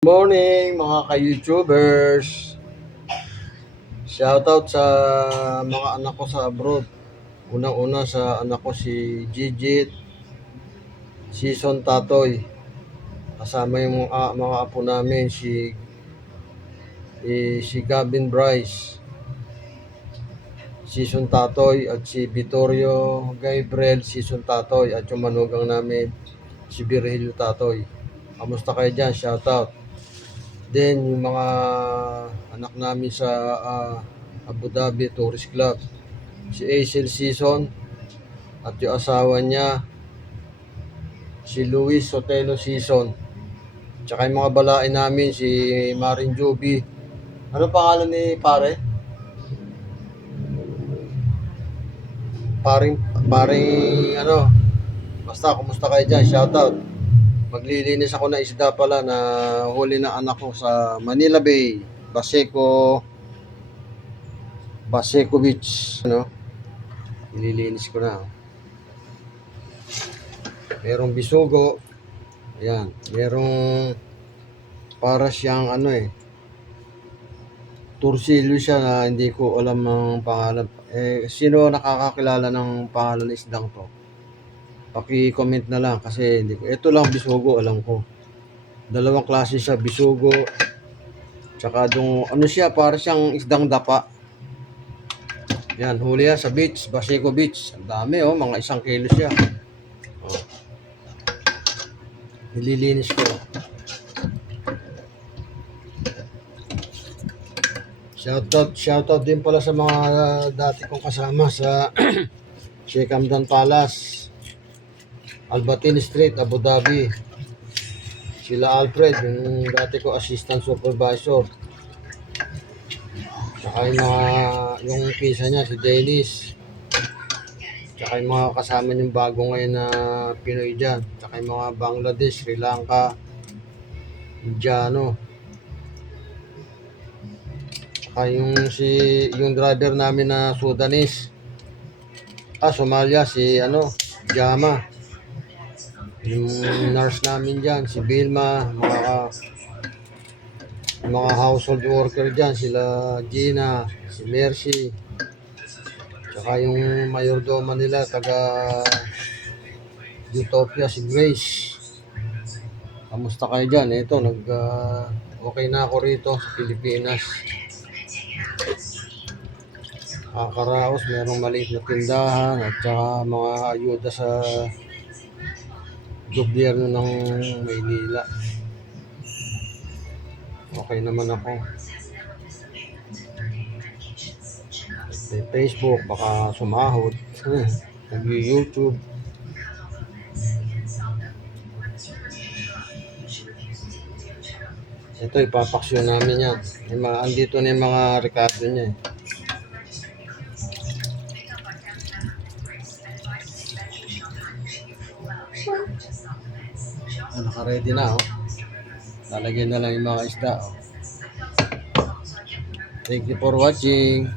Morning mga ka-YouTubers. Shoutout sa mga anak ko sa abroad. Unang-una sa anak ko si Gigit, Season Tatoy. Kasama yung mga apo namin si Gavin Bryce, Season Tatoy, at si Vittorio Gabriel, Season Tatoy, at yung manugang namin si Virgilio Tatoy. Kamusta kayo dyan? Shoutout. Then yung mga anak namin sa Abu Dhabi Tourist Club, si Acel Season at yung asawa niya si Luis Sotelo Season. Tsaka yung mga balain namin si Marin Joby. Ano pangalan ni pare? Paring ano? Basta kumusta kayo dyan? Shoutout. Maglilinis ako ng isda pala na huli na anak ko sa Manila Bay, Baseco Beach, ano? Nililinis ko na. Merong bisugo. Ayan, merong para siyang tursilyo siya na hindi ko alam ang pangalan. Sino nakakakilala ng pangalan ng isdang to? Paki-comment na lang kasi hindi ko. Ito lang bisugo alam ko. Dalawang klase siya, bisugo. Tsaka yung siya, para siyang isdang dapa. Yan, huli yan sa beach, Baseco Beach. Ang dami mga 1 kilo siya. Nililinis ko. Shoutout din pala sa mga dati kong kasama sa Sheikh Hamdan Palace, Albatin Street, Abu Dhabi. Sila Alfred, yung dati ko assistant supervisor. Tsaka yung pisa niya, si Dennis. Tsaka yung mga kasama niyong bago ngayon na Pinoy dyan. Tsaka yung mga Bangladesh, Sri Lanka, Indiano. Tsaka yung driver namin na Sudanese. Somalia, si Jama. Yung nurse namin dyan, si Vilma, mga household worker dyan, sila Gina, si Mercy, tsaka yung mayordoma nila, taga Utopia, si Grace. Kamusta kayo dyan? Ito, okay na ako rito sa Pilipinas. Karaos, merong maliit na tindahan at saka mga ayuda sa gobyerno ng Maynila. Okay naman ako. May Facebook, baka sumahod. Nag-YouTube. Ito, ipapaksyon namin yan. Andito na yung mga rekado niya. Naka-ready na lalagyan na lang yung mga isda. Thank you for watching.